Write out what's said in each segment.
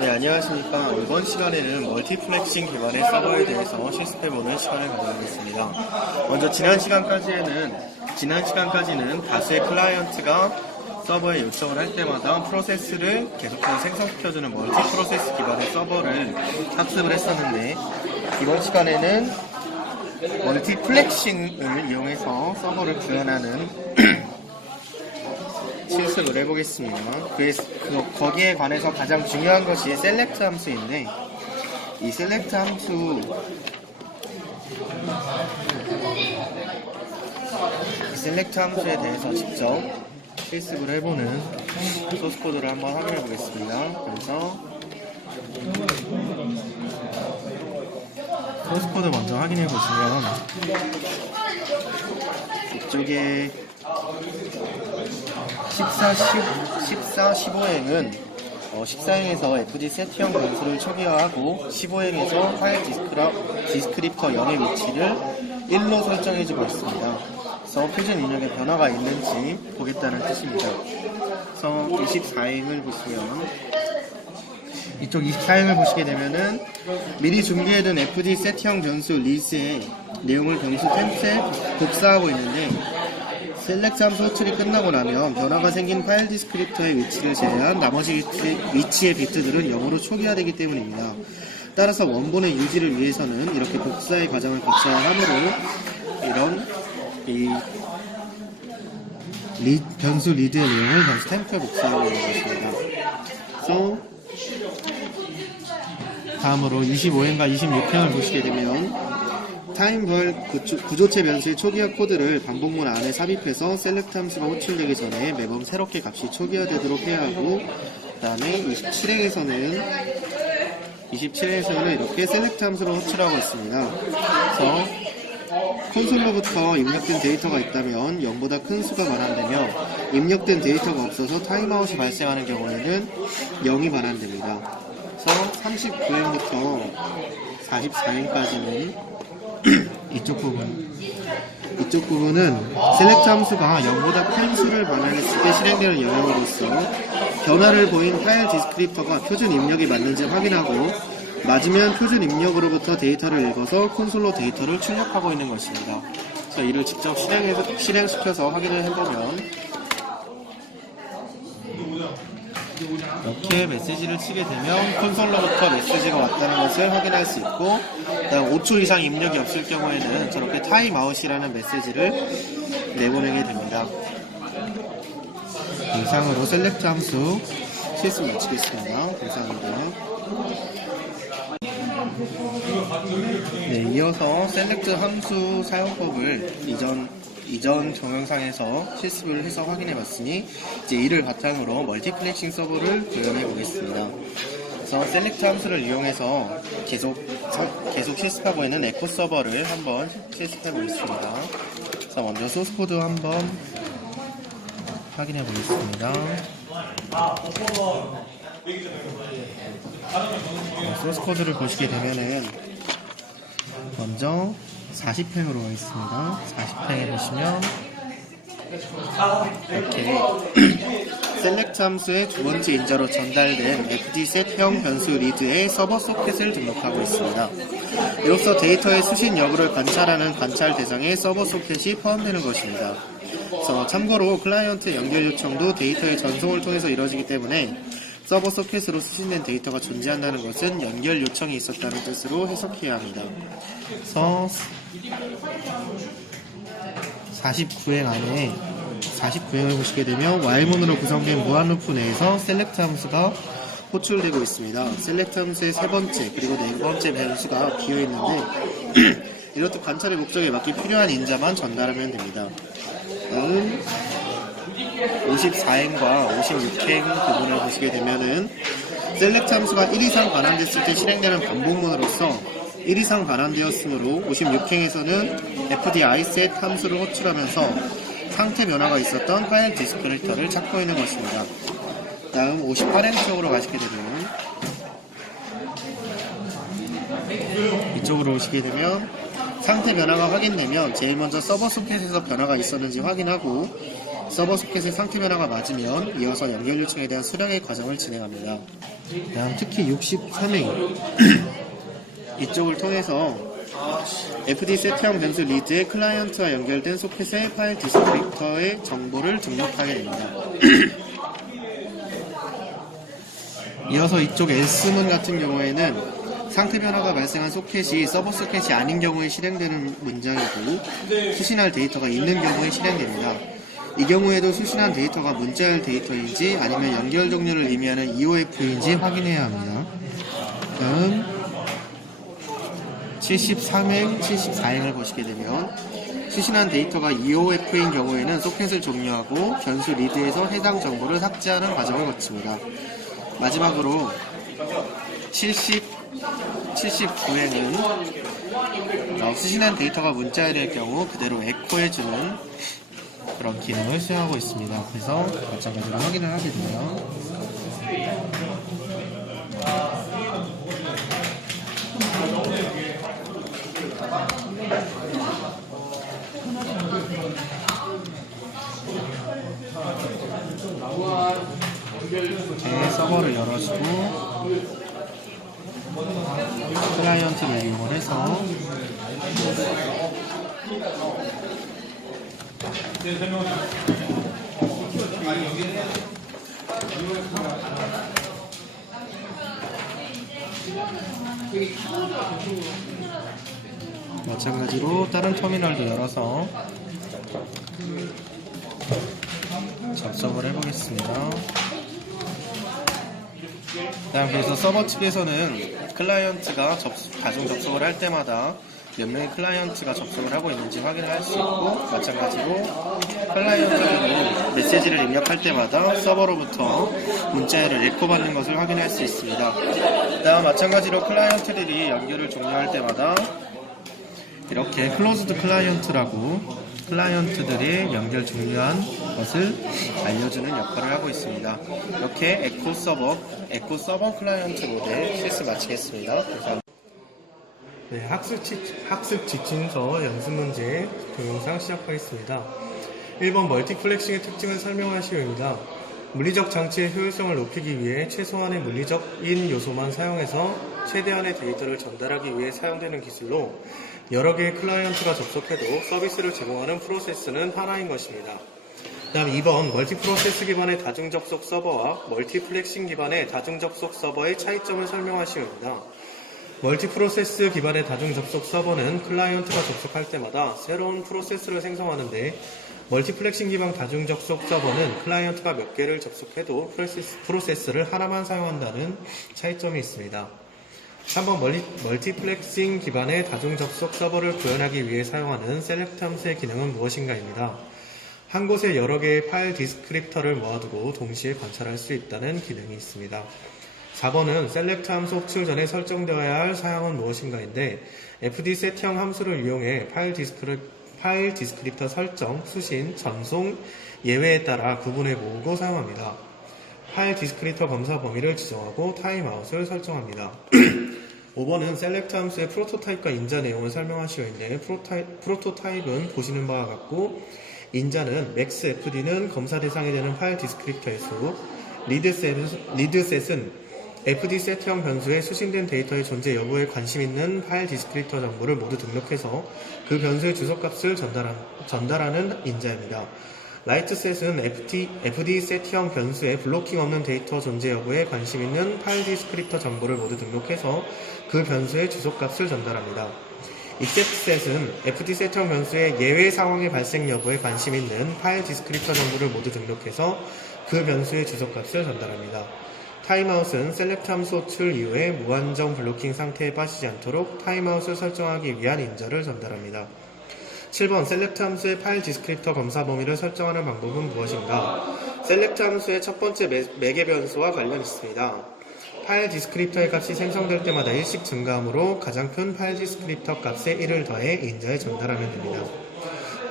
네, 안녕하십니까. 이번 시간에는 멀티플렉싱 기반의 서버에 대해서 실습해보는 시간을 가져보겠습니다. 먼저 지난 시간까지는 다수의 클라이언트가 서버에 요청을 할 때마다 프로세스를 계속해서 생성시켜주는 멀티 프로세스 기반의 서버를 학습을 했었는데, 이번 시간에는 멀티플렉싱을 이용해서 서버를 구현하는 실습을 해보겠습니다. 거기에 관해서 가장 중요한 것이 셀렉트 함수인데, 이 셀렉트 함수에 대해서 직접 실습을 해보는 소스 코드를 한번 확인해 보겠습니다. 그래서 소스 코드 먼저 확인해 보시면, 이쪽에 14, 15행은 14행에서 FD 세트형 변수를 초기화하고 15행에서 파일 디스크립터 0의 위치를 1로 설정해주고 있습니다. 그래서 표준 입력에 변화가 있는지 보겠다는 뜻입니다. 그래서 24행을 보시면, 이쪽 24행을 보시게 되면은 미리 준비해둔 FD 세트형 변수 리스의 내용을 변수 템프에 복사하고 있는데, 셀렉트 함수 호출이 끝나고 나면 변화가 생긴 파일 디스크립터의 위치를 제외한 나머지 위치의 비트들은 0으로 초기화되기 때문입니다. 따라서 원본의 유지를 위해서는 이렇게 복사의 과정을 거쳐야 하므로 이런 변수 리드의 내용을 변수 템프에 복사하고 있는 것입니다. 그래서 다음으로 25행과 26행을 보시게 되면, 타임벌 구조체 변수의 초기화 코드를 반복문 안에 삽입해서 셀렉트 함수가 호출되기 전에 매번 새롭게 값이 초기화되도록 해야 하고, 그 다음에 27행에서는 이렇게 셀렉트 함수를 호출하고 있습니다. 그래서 콘솔로부터 입력된 데이터가 있다면 0보다 큰 수가 반환되며, 입력된 데이터가 없어서 타임아웃이 발생하는 경우에는 0이 반환됩니다. 그래서 39행부터 44행까지는 이쪽 부분은 셀렉트 함수가 0보다 큰 수를 반환했을 때 실행되는 영역으로서 변화를 보인 파일 디스크립터가 표준 입력이 맞는지 확인하고, 맞으면 표준 입력으로부터 데이터를 읽어서 콘솔로 데이터를 출력하고 있는 것입니다. 그래서 이를 직접 실행시켜서 확인을 해보면, 이렇게 메시지를 치게 되면 콘솔로부터 메시지가 왔다는 것을 확인할 수 있고, 그다음 5초 이상 입력이 없을 경우에는 저렇게 타임아웃이라는 메시지를 내보내게 됩니다. 이상으로 셀렉트 함수 실습 마치겠습니다. 감사합니다. 네, 이어서 셀렉트 함수 사용법을 이전 동영상에서 실습을 해서 확인해봤으니, 이제 이를 바탕으로 멀티플렉싱 서버를 구현해 보겠습니다. 그래서 셀렉트 함수를 이용해서 계속 실습하고 있는 에코 서버를 한번 실습해 보겠습니다. 그래서 먼저 소스 코드 한번 확인해 보겠습니다. 소스 코드를 보시게 되면은 먼저 40행으로 가겠습니다. 40행에 보시면 이렇게 셀렉트 함수의 두 번째 인자로 전달된 fdset형 변수 리드의 서버 소켓을 등록하고 있습니다. 이로써 데이터의 수신 여부를 관찰하는 관찰 대상에 서버 소켓이 포함되는 것입니다. 그래서 참고로 클라이언트 연결 요청도 데이터의 전송을 통해서 이루어지기 때문에 서버 소켓으로 수신된 데이터가 존재한다는 것은 연결 요청이 있었다는 뜻으로 해석해야 합니다. 그래서 49행 안에 49행을 보시게 되면 while문으로 구성된 무한루프 내에서 셀렉트 함수가 호출되고 있습니다. 셀렉트 함수의 세 번째 그리고 네 번째 변수가 비어있는데 이렇듯 관찰의 목적에 맞게 필요한 인자만 전달하면 됩니다. 다음 54행과 56행 부분을 보시게 되면은 셀렉트 함수가 1 이상 반환됐을 때 실행되는 반복문으로서 1 이상 반환되었으므로 56행에서는 fdiset 함수를 호출하면서 상태 변화가 있었던 파일 디스크립터를 찾고 있는 것입니다. 다음 58행 쪽으로 가시게 되면 이쪽으로 오시게 되면 상태 변화가 확인되면 제일 먼저 서버 소켓에서 변화가 있었는지 확인하고 서버 소켓의 상태 변화가 맞으면 이어서 연결 요청에 대한 수량의 과정을 진행합니다. 다음 특히 63행 이쪽을 통해서 FD 세트형 변수 리드의 클라이언트와 연결된 소켓의 파일 디스크립터의 정보를 등록하게 됩니다. 이어서 이쪽 S문 같은 경우에는 상태 변화가 발생한 소켓이 서버 소켓이 아닌 경우에 실행되는 문장이고 수신할 데이터가 있는 경우에 실행됩니다. 이 경우에도 수신한 데이터가 문자열 데이터인지 아니면 연결 종료를 의미하는 EOF인지 확인해야 합니다. 다음 73행, 74행을 보시게 되면 수신한 데이터가 EOF인 경우에는 소켓을 종료하고 변수 리드에서 해당 정보를 삭제하는 과정을 거칩니다. 마지막으로 79행은 수신한 데이터가 문자열일 경우 그대로 에코해주는 그런 기능을 수행하고 있습니다. 그래서 마찬가지로 확인을 하게 돼요. 이렇게 서버를 열어주고 클라이언트를 이용해서 마찬가지로 다른 터미널도 열어서 접속을 해보겠습니다. 그래서 서버 측에서는 클라이언트가 가중 접속을 할 때마다 몇 명의 클라이언트가 접속을 하고 있는지 확인을 할 수 있고, 마찬가지로 클라이언트는 메시지를 입력할 때마다 서버로부터 문자열을 에코받는 것을 확인할 수 있습니다. 다음 마찬가지로 클라이언트들이 연결을 종료할 때마다 이렇게 클로즈드 클라이언트라고 클라이언트들이 연결 종료한 것을 알려주는 역할을 하고 있습니다. 이렇게 에코 서버 클라이언트 모델 실습 마치겠습니다. 감사합니다. 네, 학습 지침서 연습 문제 동영상 시작하겠습니다. 1번 멀티플렉싱의 특징을 설명할 시험입니다. 물리적 장치의 효율성을 높이기 위해 최소한의 물리적인 요소만 사용해서 최대한의 데이터를 전달하기 위해 사용되는 기술로 여러 개의 클라이언트가 접속해도 서비스를 제공하는 프로세스는 하나인 것입니다. 다음 2번 멀티프로세스 기반의 다중접속 서버와 멀티플렉싱 기반의 다중접속 서버의 차이점을 설명할 시험입니다. 멀티프로세스 기반의 다중접속 서버는 클라이언트가 접속할 때마다 새로운 프로세스를 생성하는데, 멀티플렉싱 기반 다중접속 서버는 클라이언트가 몇 개를 접속해도 프로세스를 하나만 사용한다는 차이점이 있습니다. 3번 멀티플렉싱 기반의 다중접속 서버를 구현하기 위해 사용하는 셀렉트 함수의 기능은 무엇인가입니다. 한 곳에 여러 개의 파일 디스크립터를 모아두고 동시에 관찰할 수 있다는 기능이 있습니다. 4번은 셀렉트 함수 호출 전에 설정되어야 할 사양은 무엇인가인데, FD 세트형 함수를 이용해 파일 디스크립터 설정, 수신, 전송, 예외에 따라 구분해 모으고 사용합니다. 파일 디스크립터 검사 범위를 지정하고 타임아웃을 설정합니다. 5번은 셀렉트 함수의 프로토타입과 인자 내용을 설명하시어 있는데, 프로토타입은 보시는 바와 같고, 인자는 maxFD는 검사 대상이 되는 파일 디스크립터의 수, 리드셋은 FD 세트형 변수에 수신된 데이터의 존재 여부에 관심 있는 파일 디스크립터 정보를 모두 등록해서 그 변수의 주소값을 전달하는 인자입니다. 라이트셋은 FD 세트형 변수에 블로킹 없는 데이터 존재 여부에 관심 있는 파일 디스크립터 정보를 모두 등록해서 그 변수의 주소값을 전달합니다. except셋은 FD 세트형 변수의 예외 상황의 발생 여부에 관심 있는 파일 디스크립터 정보를 모두 등록해서 그 변수의 주소값을 전달합니다. 타임아웃은 셀렉트 함수 호출 이후에 무한정 블로킹 상태에 빠지지 않도록 타임아웃을 설정하기 위한 인자를 전달합니다. 7번 셀렉트 함수의 파일 디스크립터 검사 범위를 설정하는 방법은 무엇인가? 셀렉트 함수의 첫 번째 매개 변수와 관련이 있습니다. 파일 디스크립터의 값이 생성될 때마다 1씩 증가하므로 가장 큰 파일 디스크립터 값에 1을 더해 인자에 전달하면 됩니다.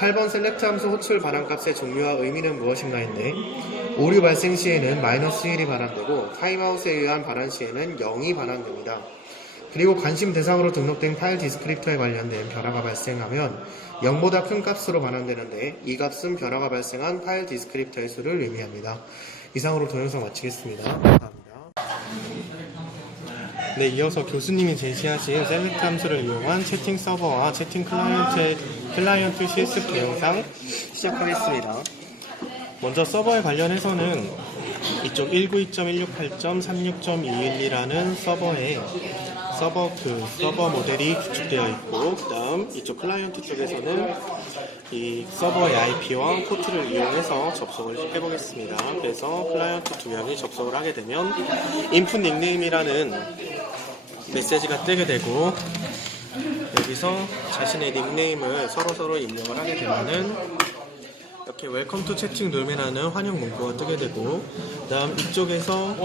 8번 셀렉트 함수 호출 반환값의 종류와 의미는 무엇인가인데, 오류 발생 시에는 -1이 반환되고 타임아웃에 의한 반환 시에는 0이 반환됩니다. 그리고 관심 대상으로 등록된 파일 디스크립터에 관련된 변화가 발생하면 0보다 큰 값으로 반환되는데, 이 값은 변화가 발생한 파일 디스크립터의 수를 의미합니다. 이상으로 동영상 마치겠습니다. 감사합니다. 네, 이어서 교수님이 제시하신 셀렉트 함수를 이용한 채팅 서버와 채팅 클라이언트 실습 동영상 시작하겠습니다. 먼저 서버에 관련해서는 이쪽 192.168.36.212라는 서버 모델이 구축되어 있고, 그 다음 이쪽 클라이언트 쪽에서는 이 서버의 IP와 포트를 이용해서 접속을 해보겠습니다. 그래서 클라이언트 2명이 접속을 하게 되면 input 닉네임이라는 메시지가 뜨게 되고, 여기서 자신의 닉네임을 서로 입력을 하게 되면은 이렇게 웰컴 투 채팅 룸이라는 환영 문구가 뜨게 되고, 그 다음 이쪽에서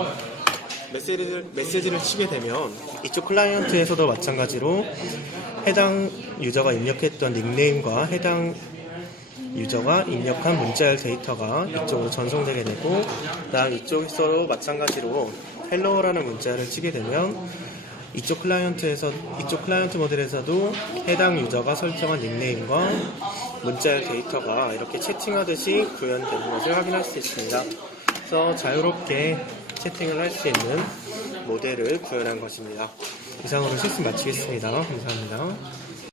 메시지를 치게 되면 이쪽 클라이언트에서도 마찬가지로 해당 유저가 입력했던 닉네임과 해당 유저가 입력한 문자열 데이터가 이쪽으로 전송되게 되고, 그 다음 이쪽에서도 마찬가지로 헬로우라는 문자를 치게 되면 이쪽 클라이언트 모델에서도 해당 유저가 설정한 닉네임과 문자열 데이터가 이렇게 채팅하듯이 구현되는 것을 확인할 수 있습니다. 그래서 자유롭게 채팅을 할 수 있는 모델을 구현한 것입니다. 이상으로 실습 마치겠습니다. 감사합니다.